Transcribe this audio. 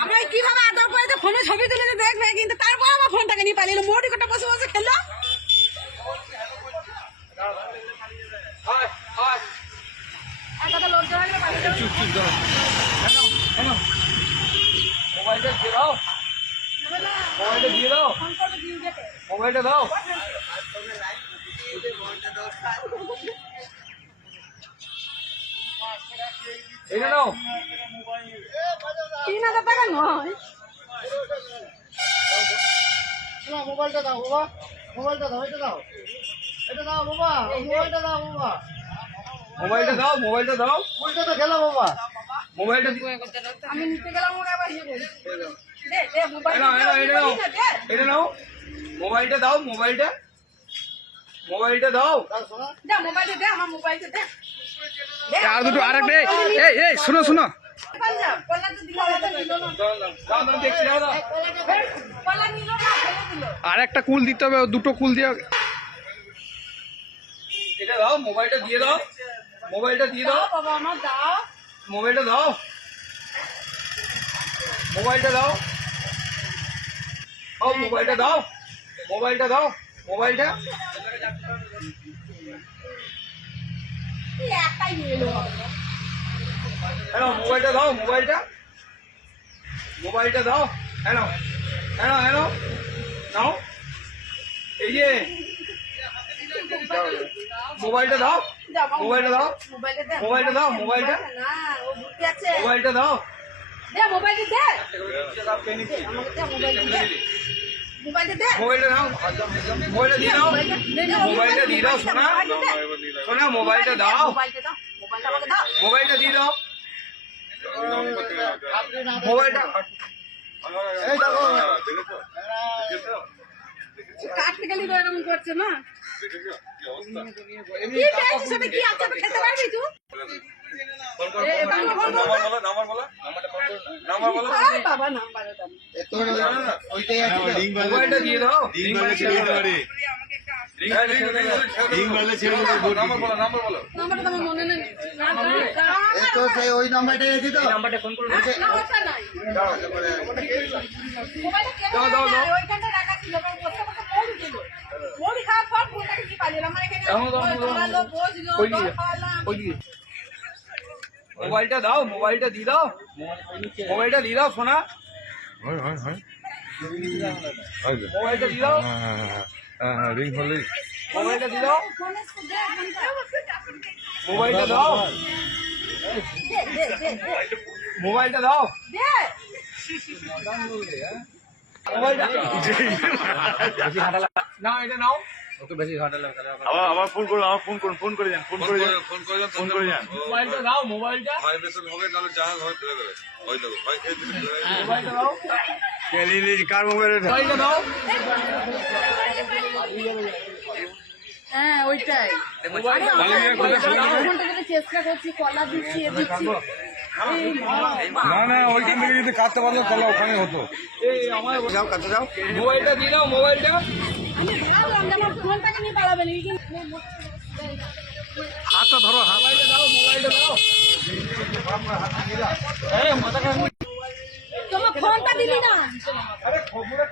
আমরা কীভাবে আড্ডা পড়ে ফোনে ছবি তুলে দেখবে কিন্তু তারপর আমার ফোনটাকে নিয়ে পালিয়ে মোটি কটা বসে বসে খেলো। গেলে পালিয়ে যাবে। মোবাইলটা দিয়ে দাও। মোবাইলটা দিয়ে দাও। ফোন করবে মোবাইলটা দাও। এটা নাও। তিন হাজার টাকা নয়। না, মোবাইলটা দাও বাবা। মোবাইলটা দাও এটা দাও। এটা দাও বাবা। মোবাইলটা দাও বাবা। মোবাইলটা দাও মোবাইলটা দাও। মোবাইলটা তো খেলো বাবা। মোবাইলটা আমি নিতে গেলাম ওরা আবার ইয়ে দে, দে, মোবাইল এটা নাও। মোবাইলটা দাও মোবাইলটা। মোবাইলটা দাও। দাও শোনা দে, মোবাইলটা দে, আমার মোবাইলটা দে। আর দুটো আরেকটা এই, এই এই শোনো শোনো। আর একটা কুল দিতে হবে দুটো কুল দিয়ে। এটা দাও মোবাইলটা দিয়ে দাও। মোবাইলটা দিয়ে দাও। দাও মোবাইলটা দাও। মোবাইলটা দাও। ও মোবাইলটা দাও। মোবাইলটা দাও মোবাইলটা। এই একটাই এলো হ্যালো মোবাইলটা দাও মোবাইলটা। মোবাইলটা দাও। Hello hello hello. নাও এই যে মোবাইলটা দাও। দাও, মোবাইলটা দাও। মোবাইলটা দাও, মোবাইলটা। মোবাইলটা দাও। মোবাইলটা দে। আমাকে দে মোবাইলটা দে। মোবাইলটা দে। মোবাইলটা দাও মোবাইলটা দিয়ে দাও। মোবাইলটা দিয়ে দাও সোনা। সোনা মোবাইলটা দাও। মোবাইলটা দাও। মোবাইলটা আমাকে দাও। মোবাইলটা দিয়ে দাও। মোবাইলটা। এই দেখো। কাটতে গেলে তো এরকম করছে না। কি কি আছে? খেতে পারবি তুই। নাম্বার বলো নাম্বার নাম্বার নাম্বারটা ওই নাম্বারটাই আছে তো নাম্বারটা ফোন করো না, নাম্বারটা নাই। মোবাইলটা দাও, মোবাইলটা দিয়ে দাও। মোবাইলটা দিয়ে দাও সোনা। মোবাইলটা দিয়ে দাও। রিং হলে। মোবাইলটা দিয়ে দাও। মোবাইলটা দাও মোবাইলটা দাও। মোবাইলটা না এটা নাও। আবার আবার ফোন করুন আবার ফোন করুন ফোন করে যান ফোন করে যান। ফোন করে যান ফোন করে যান। মোবাইলটা দাও মোবাইলটা ভাইব্রেশন হবে জাহাজ ফেলে দেবে। ওই দেখো ভাই মোবাইলটা দাও। কার মোবাইল মোবাইলটা দাও। হ্যাঁ ওইটাই। মোবাইলটা ফোনটা যেটা চেষ্টা করছি কলা দিচ্ছি এ দিচ্ছি। না না ওইখান থেকে যদি কাটতে পারল তাহলে ওখানে হতো। এই আমার যাও কাছে যাও। মোবাইলটা দিয়ে দাও মোবাইলটা হাতটা ধরো তোমার ফোনটা দিবি না? আরে খবরে